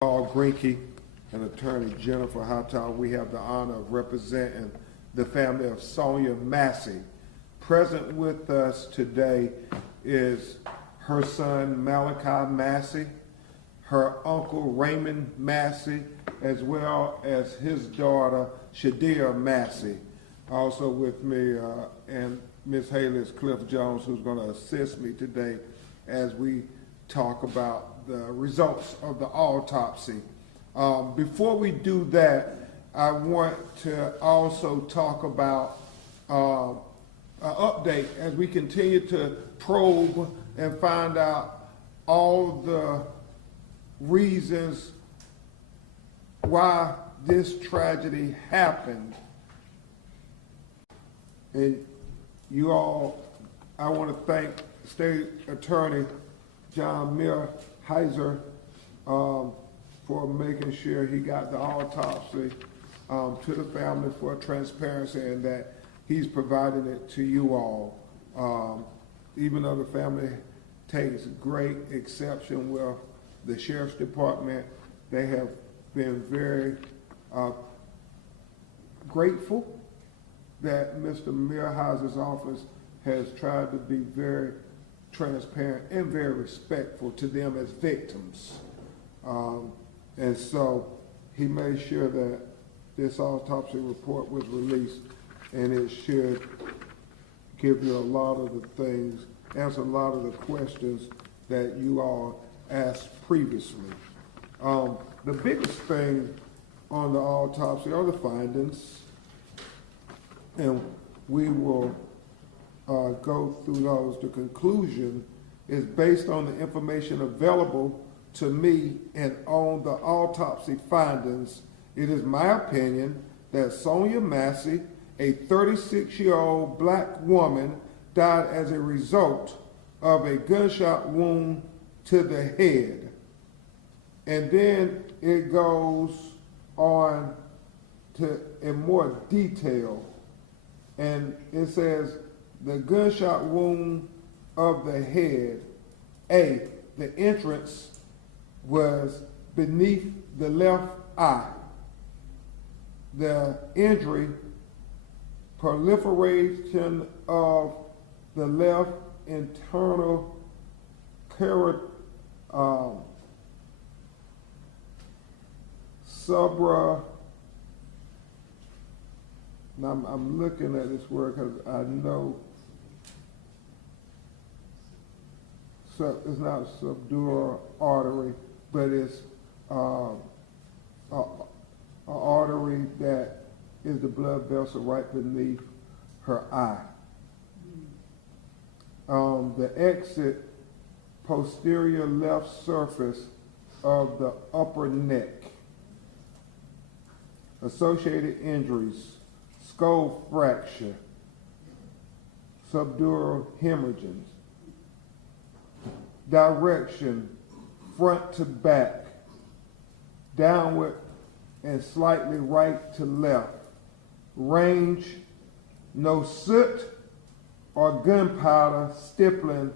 Paul Greinke and Attorney Jennifer Houghton. We have the honor of representing the family of Sonya Massey. Present with us today is her son Malachi Massey, her uncle Raymond Massey, as well as his daughter Shadia Massey. Also with me and Miss Haley is Cliff Jones, who's going to assist me today as we talk about the results of the autopsy. Before we do that, I want to also talk about an update as we continue to probe and find out all the reasons why this tragedy happened. And you all, I want to thank State Attorney John Heiser for making sure he got the autopsy to the family for transparency, and that he's providing it to you all. Even though the family takes great exception with the Sheriff's Department, they have been very grateful that Mr. Heiser's office has tried to be very transparent and very respectful to them as victims. And so he made sure that this autopsy report was released, and it should give you a lot of the things, answer a lot of the questions that you all asked previously. The biggest thing on the autopsy are the findings, and we will go through those. The conclusion is based on the information available to me and on the autopsy findings. It is my opinion that Sonya Massey, a 36-year-old black woman, died as a result of a gunshot wound to the head. And then it goes on to in more detail, and it says the gunshot wound of the head, the entrance was beneath the left eye. The injury, proliferation of the left internal subra. Now I'm looking at this word because I know it's not a subdural artery, but it's an artery that is the blood vessel right beneath her eye. The exit, posterior left surface of the upper neck. Associated injuries, skull fracture, subdural hemorrhages. Direction, front to back, downward and slightly right to left. Range, no soot or gunpowder stippling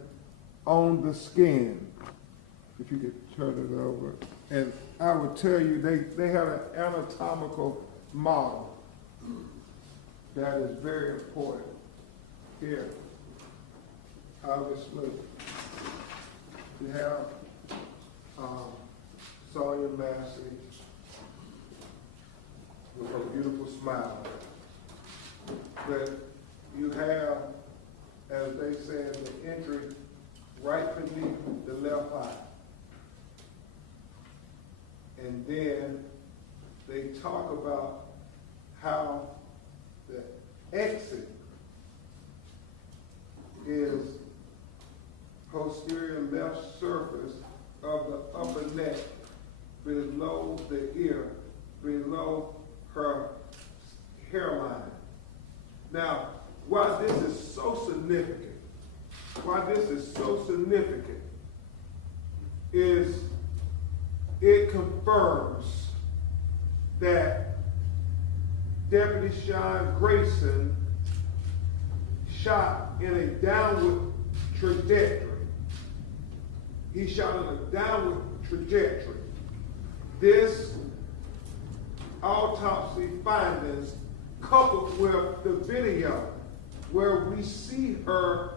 on the skin. If you could turn it over. And I would tell you, they had an anatomical model that is very important here. Obviously, you have Sonya Massey with her beautiful smile. But you have, as they said, the injury right beneath the left eye. And then they talk about how the exit is posterior left surface of the upper neck, below the ear, below her hairline. Now, why this is so significant, is it confirms that Deputy Sean Grayson shot in a downward trajectory. He shot in a downward trajectory. this autopsy findings coupled with the video where we see her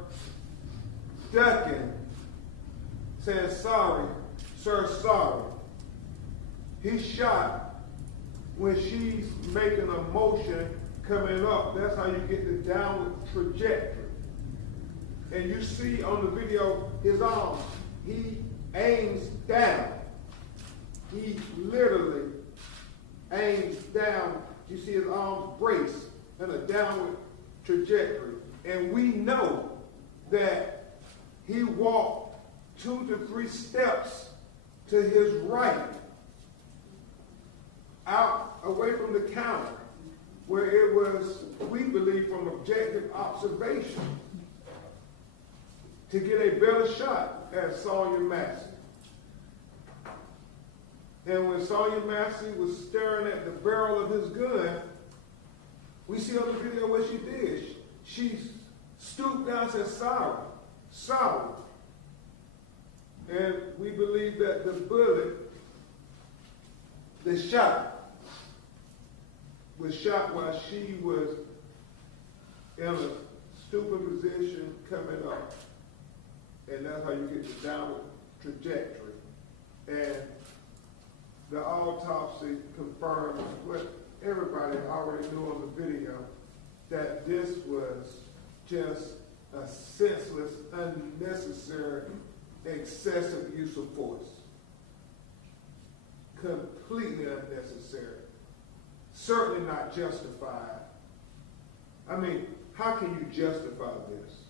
ducking, saying, "Sorry, sir, sorry." He's shot when she's making a motion coming up. That's how you get the downward trajectory. And you see on the video his arms, he aims down. He literally aims down. You see his arms brace in a downward trajectory. And we know that he walked 2 to 3 steps to his right, out away from the counter, where it was, we believe, from objective observation, to get a better shot at Sonya Massey. And when Sonya Massey was staring at the barrel of his gun, we see on the video what she did. She stooped down and said, "Sorry, sorry." And we believe that the bullet, the shot, was shot while she was in a stooping position coming up. And that's how you get the downward trajectory. And the autopsy confirms what everybody already knew on the video, that this was just a senseless, unnecessary, excessive use of force. Completely unnecessary. Certainly not justified. I mean, how can you justify this?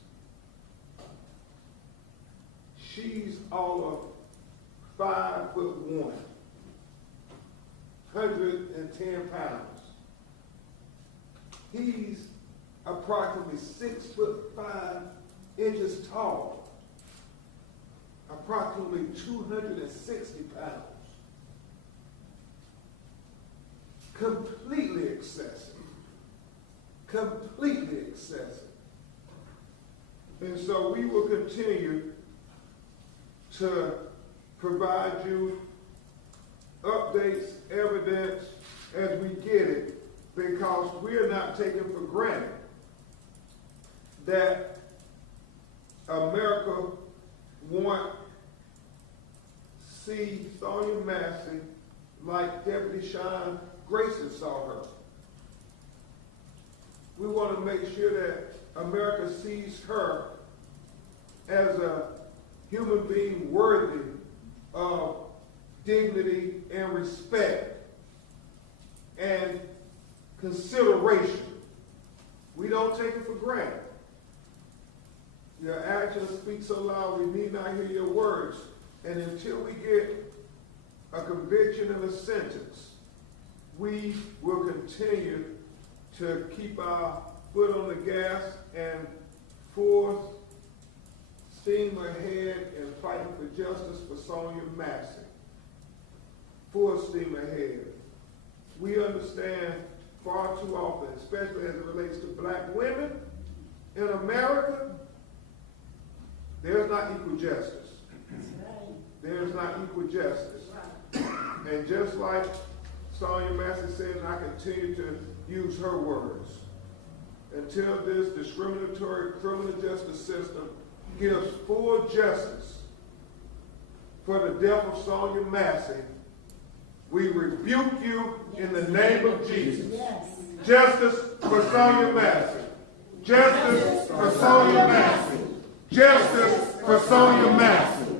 She's all of 5'1", 110 pounds. He's approximately 6'5" tall, approximately 260 pounds. Completely excessive. Completely excessive. And so we will continue to provide you updates, evidence as we get it, because we're not taking for granted that America won't see Sonya Massey like Deputy Sean Grayson saw her. We want to make sure that America sees her as a human being worthy of dignity and respect and consideration. We don't take it for granted. Your actions speak so loud, we need not hear your words. And until we get a conviction and a sentence, we will continue to keep our foot on the gas and full steam ahead in fighting for justice for Sonya Massey. Full steam ahead. We understand far too often, especially as it relates to black women in America, there's not equal justice. There's not equal justice. And just like Sonya Massey said, and I continue to use her words, until this discriminatory criminal justice system gives full justice for the death of Sonya Massey, we rebuke you in the name of Jesus. Yes. Justice for Sonya Massey. Justice for Sonya Massey. Justice for Sonya Massey.